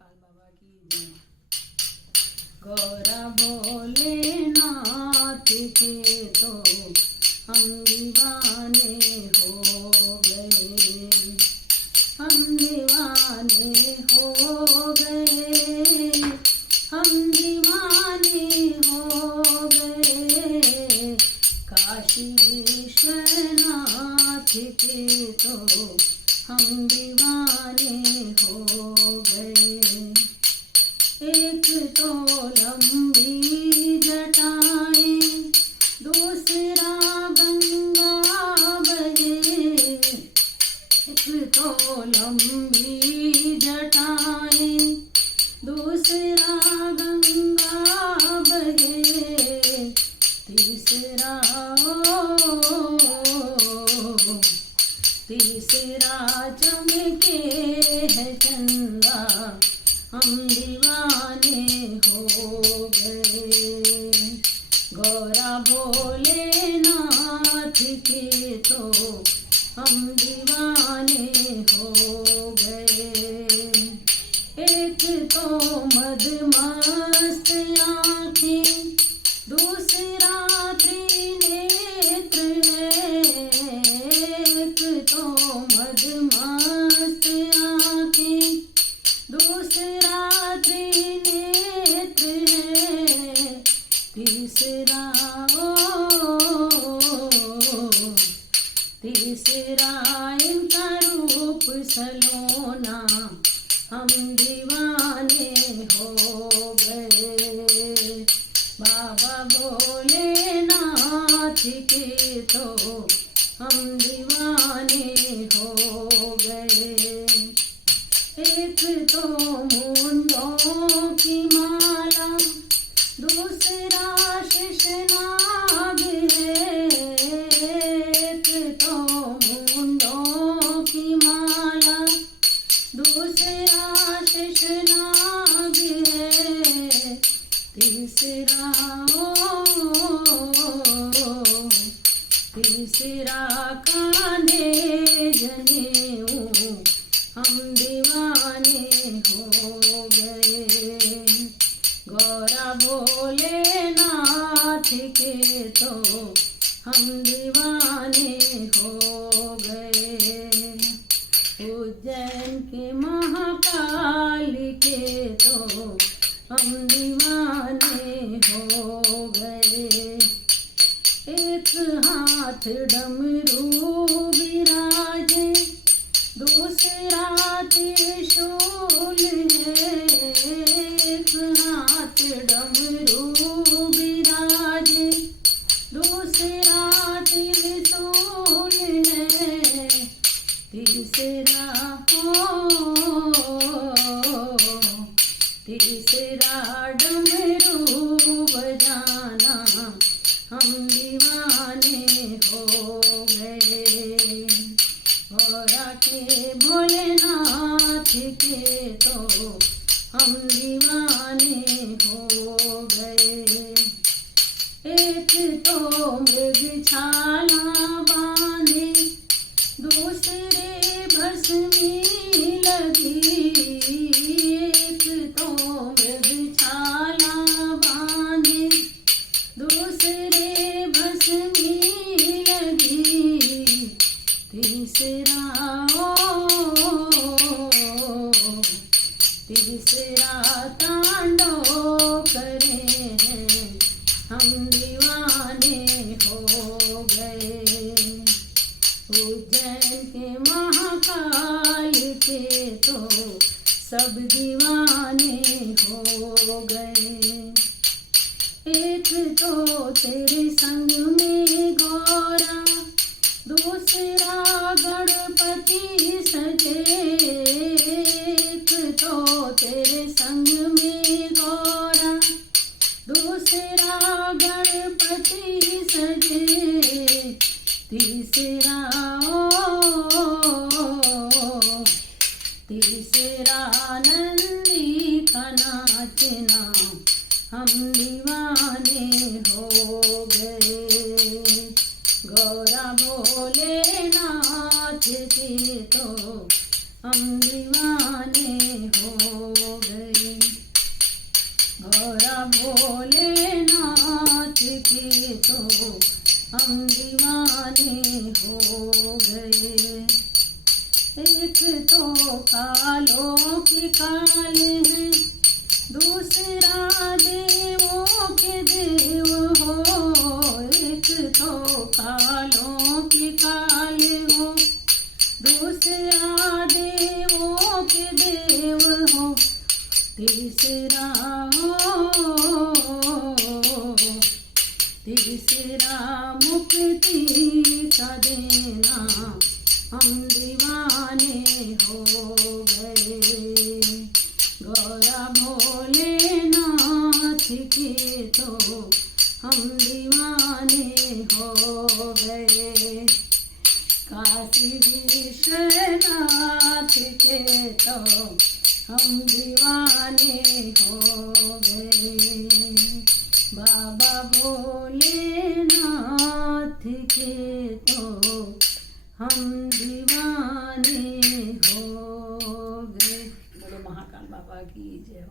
महाकाल बाबा की जय। गौरा भोलेनाथ के तो हम दीवाने हो गए, हम दीवाने हो गए, हम दीवाने हो गए। काशी विश्वनाथ के तो हम दीवाने हो गए। एक तो लंबी जटाएं, दूसरा गंगा बहे। एक तो लंबी जटाएं, दूसरा गंगा बहे, तीसरा चमके है चंदा, हम दीवाने हो गए। गौरा भोलेनाथ के तो हम दीवाने हो गए। एक तो मदमस्त आँखें, दूसरा त्रिनेत्र है। एक तो मदमस्त आँखें, दूसरा त्रिनेत्र है। तीसरा इनका रूप सलोना, हम दीवाने हो गए। बाबा भोलेनाथ के तो हम दीवाने हो गए। एक तो मुंडों की माला, दूसरा शेषनाग है। एक तो मुंडों की माला, दूसरा शेषनाग है। तीसरा कान्हे जनेऊ, हम दीवाने हो गए। गौरा भोलेनाथ के तो हम दीवाने हो गए। उज्जैन के महाकाल के तो हम दीवाने हो गए। एक हाथ डमरू विराजे, दूसरा त्रिशूल है। एक हाथ डमरू विराजे, दूसरा त्रिशूल है। तीसरा डमरू बजाना, हम दीवाने हो गए। गौरा के भोलेनाथ के तो हम दीवाने हो गए। एक तो मृगछाला बांधे, दूसरे भस्मी लगी। एक तो मृगछाला बांधे, दूसरे भस्मी लगी। तीसरा तांडव करे हैं, हम दीवाने हो गए। उज्जैन के महाकाल के तो सब दीवाने हो गए। एक तो तेरे संग में गौरा, दूसरा गणपति सजे। एक तो तेरे संग में गौरा, दूसरा गणपति सजे। तीसरा नंदी का नाचना, हम दीवाने हो गए। काल है, दूसरा देवों के देव हो। एक तो कालों की काल हो, दूसरा देवों के देव हो, तीसरा मुक्ति का देना, हम दीवाने हो गए। गौरा भोलेनाथ के तो हम दीवाने हो गए। काशी विश्वनाथ के तो हम दीवाने हो गए। बाबा भोलेनाथ के तो हम दीवाने हो गए। बोलो महाकाल बाबा की जय हो।